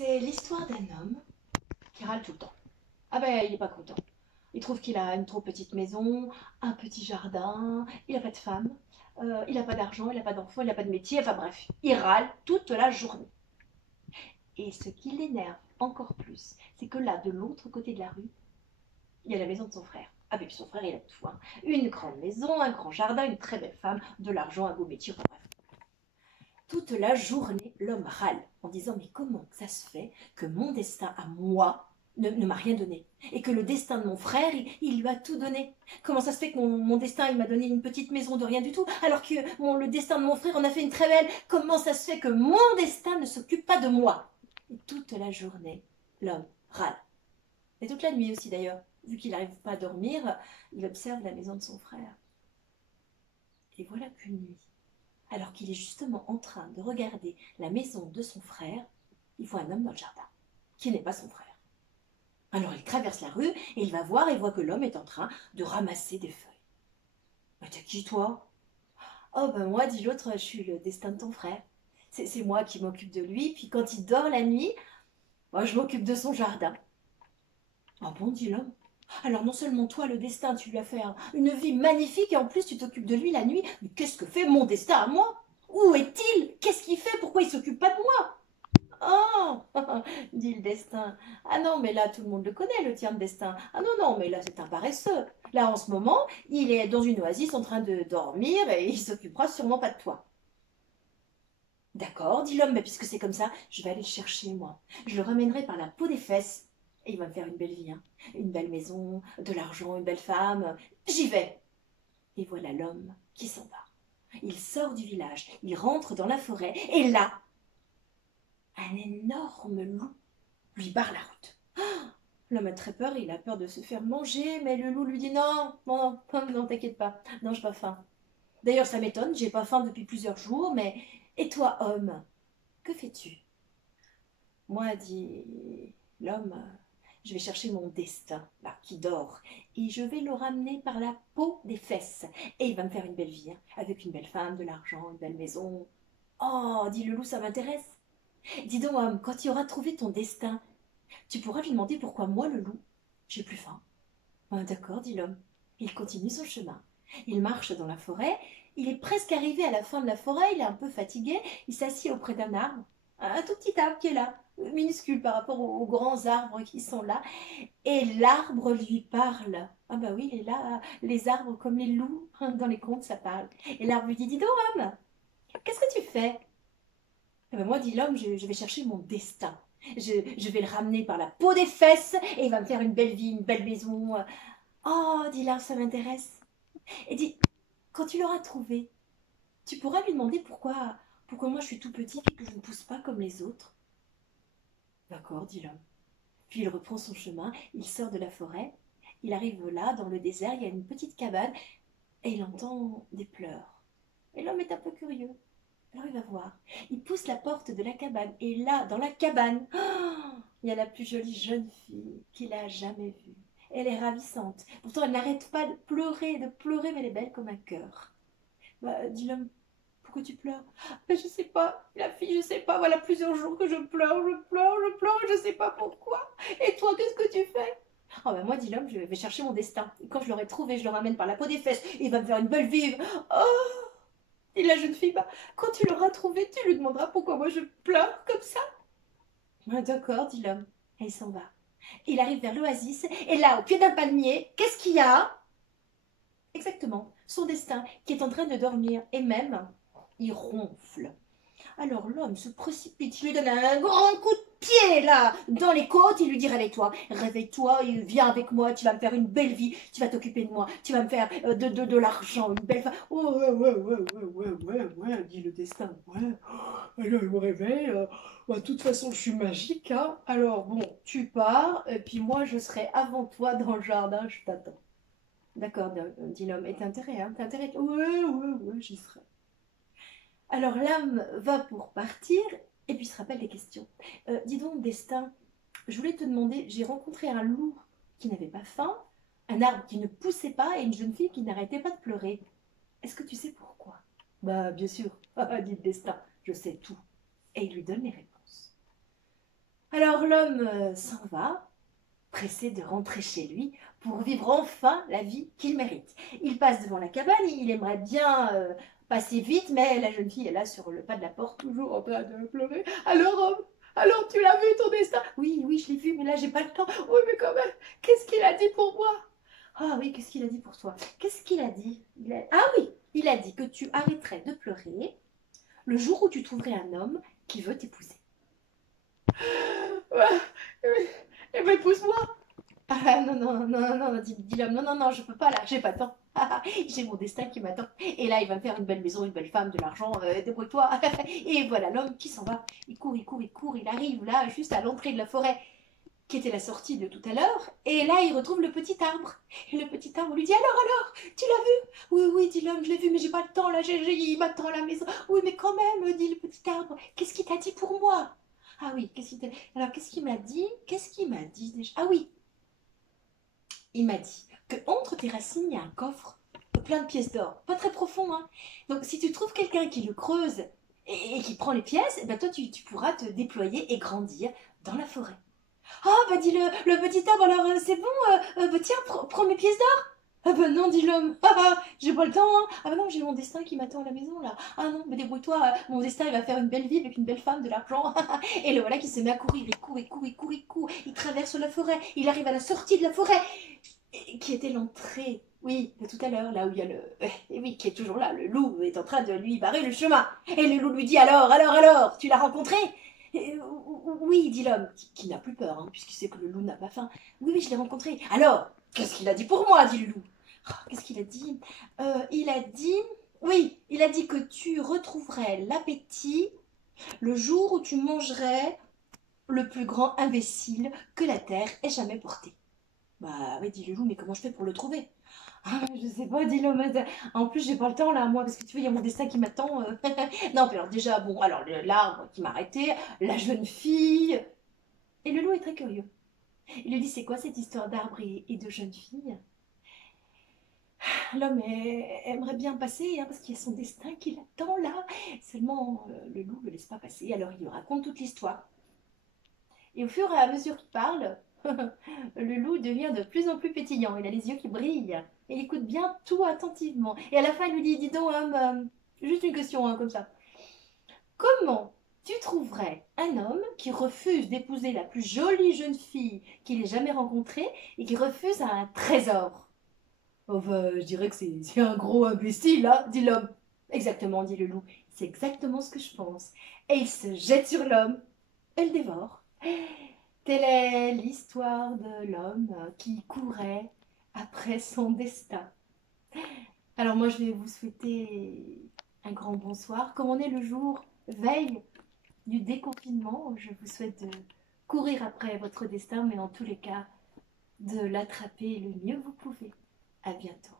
C'est l'histoire d'un homme qui râle tout le temps. Ah ben, il n'est pas content. Il trouve qu'il a une trop petite maison, un petit jardin, il n'a pas de femme, il n'a pas d'argent, il n'a pas d'enfant, il n'a pas de métier, enfin bref, il râle toute la journée. Et ce qui l'énerve encore plus, c'est que là, de l'autre côté de la rue, il y a la maison de son frère. Ah ben, puis son frère, il a tout, hein. Une grande maison, un grand jardin, une très belle femme, de l'argent, un beau métier, enfin bref. Toute la journée, l'homme râle en disant mais comment ça se fait que mon destin à moi ne m'a rien donné et que le destin de mon frère, il lui a tout donné. Comment ça se fait que mon destin, il m'a donné une petite maison de rien du tout alors que le destin de mon frère en a fait une très belle. Comment ça se fait que mon destin ne s'occupe pas de moi? Et toute la journée, l'homme râle. Et toute la nuit aussi d'ailleurs. Vu qu'il n'arrive pas à dormir, il observe la maison de son frère. Et voilà qu'une nuit, alors qu'il est justement en train de regarder la maison de son frère, il voit un homme dans le jardin, qui n'est pas son frère. Alors il traverse la rue et il va voir et voit que l'homme est en train de ramasser des feuilles. « Mais t'es qui toi ?»« Oh ben moi, dit l'autre, je suis le destin de ton frère. C'est moi qui m'occupe de lui, puis quand il dort la nuit, moi, je m'occupe de son jardin. »« Ah bon, dit l'homme. Alors non seulement toi, le destin, tu lui as fait une vie magnifique et en plus tu t'occupes de lui la nuit. Mais qu'est-ce que fait mon destin à moi? Où est-il? Qu'est-ce qu'il fait? Pourquoi il s'occupe pas de moi? Oh, dit le destin. Ah non, mais là, tout le monde le connaît, le tien de destin. Ah non, non, mais là, c'est un paresseux. Là, en ce moment, il est dans une oasis en train de dormir et il s'occupera sûrement pas de toi. D'accord, dit l'homme, mais puisque c'est comme ça, je vais aller le chercher, moi. Je le ramènerai par la peau des fesses. Et il va me faire une belle vie, hein. Une belle maison, de l'argent, une belle femme. J'y vais. Et voilà l'homme qui s'en va. Il sort du village, il rentre dans la forêt, et là, un énorme loup lui barre la route. L'homme a très peur, il a peur de se faire manger, mais le loup lui dit non, non, non, t'inquiète pas, non, j'ai pas faim. D'ailleurs, ça m'étonne, j'ai pas faim depuis plusieurs jours, mais et toi, homme, que fais-tu? Moi, dit l'homme, je vais chercher mon destin, là, qui dort, et je vais le ramener par la peau des fesses. Et il va me faire une belle vie, hein, avec une belle femme, de l'argent, une belle maison. Oh, dit le loup, ça m'intéresse. Dis donc, homme, quand tu auras trouvé ton destin, tu pourras lui demander pourquoi moi, le loup, j'ai plus faim. Ah, d'accord, dit l'homme. Il continue son chemin. Il marche dans la forêt. Il est presque arrivé à la fin de la forêt. Il est un peu fatigué. Il s'assied auprès d'un arbre. Un tout petit arbre qui est là, minuscule par rapport aux grands arbres qui sont là. Et l'arbre lui parle. Ah bah oui, il est là. Les arbres comme les loups, dans les contes, ça parle. Et l'arbre lui dit, dis donc, homme, qu'est-ce que tu fais? Eh ben moi, dit l'homme, je vais chercher mon destin. Je vais le ramener par la peau des fesses et il va me faire une belle vie, une belle maison. Oh, dit l'arbre, ça m'intéresse. Et dit, quand tu l'auras trouvé, tu pourras lui demander pourquoi moi je suis tout petit et que je ne pousse pas comme les autres. D'accord, dit l'homme. Puis il reprend son chemin, il sort de la forêt, il arrive là, dans le désert, il y a une petite cabane et il entend des pleurs. Et l'homme est un peu curieux. Alors il va voir. Il pousse la porte de la cabane et là, dans la cabane, oh, il y a la plus jolie jeune fille qu'il a jamais vue. Elle est ravissante. Pourtant, elle n'arrête pas de pleurer, mais elle est belle comme un cœur. Bah, dit l'homme, pourquoi tu pleures? Ben, je sais pas, la fille, je sais pas. Voilà plusieurs jours que je pleure, et je sais pas pourquoi. Et toi, qu'est-ce que tu fais? Oh ben moi, dit l'homme, je vais chercher mon destin. Et quand je l'aurai trouvé, je le ramène par la peau des fesses. Et il va me faire une belle vie. Oh! Et la jeune fille, bah, quand tu l'auras trouvé, tu lui demanderas pourquoi moi je pleure comme ça. Ah, d'accord, dit l'homme. Et il s'en va. Il arrive vers l'oasis, et là, au pied d'un palmier, qu'est-ce qu'il y a? Exactement, son destin, qui est en train de dormir, et même, il ronfle. Alors l'homme se précipite, il lui donne un grand coup de pied, là, dans les côtes, il lui dit, réveille-toi, réveille-toi, et viens avec moi, tu vas me faire une belle vie, tu vas t'occuper de moi, tu vas me faire de l'argent, une belle femme. Oh, ouais, dit le destin, ouais. Alors il me réveille, de toute façon je suis magique, hein. Alors bon, tu pars, et puis moi je serai avant toi dans le jardin, je t'attends. D'accord, dit l'homme, et t'as intérêt, hein, t'as intérêt. Ouais, j'y serai. Alors l'âme va pour partir, et puis se rappelle des questions. Dis donc, destin, je voulais te demander, j'ai rencontré un loup qui n'avait pas faim, un arbre qui ne poussait pas, et une jeune fille qui n'arrêtait pas de pleurer. Est-ce que tu sais pourquoi? Bah, bien sûr, dit le destin, je sais tout. Et il lui donne les réponses. Alors l'homme s'en va, pressé de rentrer chez lui pour vivre enfin la vie qu'il mérite. Il passe devant la cabane, il aimerait bien passer vite, mais la jeune fille est là sur le pas de la porte, toujours en train de pleurer. Alors tu l'as vu ton destin? Oui, oui, je l'ai vu, mais là j'ai pas le temps. Oui, mais quand même, qu'est-ce qu'il a dit pour moi? Ah oui, qu'est-ce qu'il a dit pour toi? Qu'est-ce qu'il a dit? Ah oui, il a dit que tu arrêterais de pleurer le jour où tu trouverais un homme qui veut t'épouser. Ouais, eh ben, épouse-moi. Ah non, non, non, non, non, dit l'homme, non, non, non, je peux pas là, j'ai pas le temps. J'ai mon destin qui m'attend. Et là, il va me faire une belle maison, une belle femme, de l'argent, débrouille-toi. Et voilà l'homme qui s'en va. Il court, il court, il court, il arrive là, juste à l'entrée de la forêt, qui était la sortie de tout à l'heure. Et là, il retrouve le petit arbre. Et le petit arbre lui dit, alors, tu l'as vu? Oui, oui, dit l'homme, je l'ai vu, mais j'ai pas le temps, là, il m'attend à la maison. Oui, mais quand même, dit le petit arbre, qu'est-ce qu'il t'a dit pour moi? Ah oui, alors qu'est-ce qu'il m'a dit? Qu'est-ce qu'il m'a dit déjà? Ah oui, il m'a dit que entre tes racines, il y a un coffre plein de pièces d'or. Pas très profond, hein. Donc, si tu trouves quelqu'un qui le creuse et qui prend les pièces, eh ben toi, tu pourras te déployer et grandir dans la forêt. Ah, bah dit le petit arbre, alors c'est bon, bah tiens, prends mes pièces d'or. Ah bah non, dit l'homme, j'ai pas le temps, hein. Ah bah non, j'ai mon destin qui m'attend à la maison, là. Ah non, mais débrouille-toi, mon destin, il va faire une belle vie avec une belle femme, de l'argent. Et le voilà qui se met à courir, il court, il court, il court, il court, il traverse la forêt, il arrive à la sortie de la forêt, qui était l'entrée, oui, de tout à l'heure, là où il y a le... Et oui, qui est toujours là, le loup est en train de lui barrer le chemin. Et le loup lui dit, alors, tu l'as rencontré? Oui, dit l'homme, qui n'a plus peur, hein, puisqu'il sait que le loup n'a pas faim. Oui, oui, je l'ai rencontré. Alors, qu'est-ce qu'il a dit pour moi, dit le loup. Qu'est-ce qu'il a dit? Il a dit... Oui, il a dit que tu retrouverais l'appétit le jour où tu mangerais le plus grand imbécile que la terre ait jamais porté. Bah oui, dit le loup, mais comment je fais pour le trouver? Ah, je sais pas, dit l'homme. En plus, j'ai pas le temps là, moi, parce que tu vois, il y a mon destin qui m'attend. Non, puis alors déjà, bon, alors l'arbre qui m'a arrêté, la jeune fille. Et le loup est très curieux. Il lui dit, c'est quoi cette histoire d'arbre et de jeune fille? L'homme aimerait bien passer, hein, parce qu'il y a son destin qui l'attend là. Seulement, le loup ne le laisse pas passer, alors il lui raconte toute l'histoire. Et au fur et à mesure qu'il parle, le loup devient de plus en plus pétillant. Il a les yeux qui brillent. Et il écoute bien tout attentivement. Et à la fin, il lui dit, dis donc, homme, juste une question, hein, comme ça. Comment tu trouverais un homme qui refuse d'épouser la plus jolie jeune fille qu'il ait jamais rencontrée et qui refuse un trésor? Enfin, je dirais que c'est un gros imbécile, hein, dit l'homme. Exactement, dit le loup. C'est exactement ce que je pense. Et il se jette sur l'homme et le dévore. Telle est l'histoire de l'homme qui courait après son destin. Alors moi, je vais vous souhaiter un grand bonsoir. Comme on est le jour veille du déconfinement, je vous souhaite de courir après votre destin, mais en tous les cas, de l'attraper le mieux que vous pouvez. À bientôt.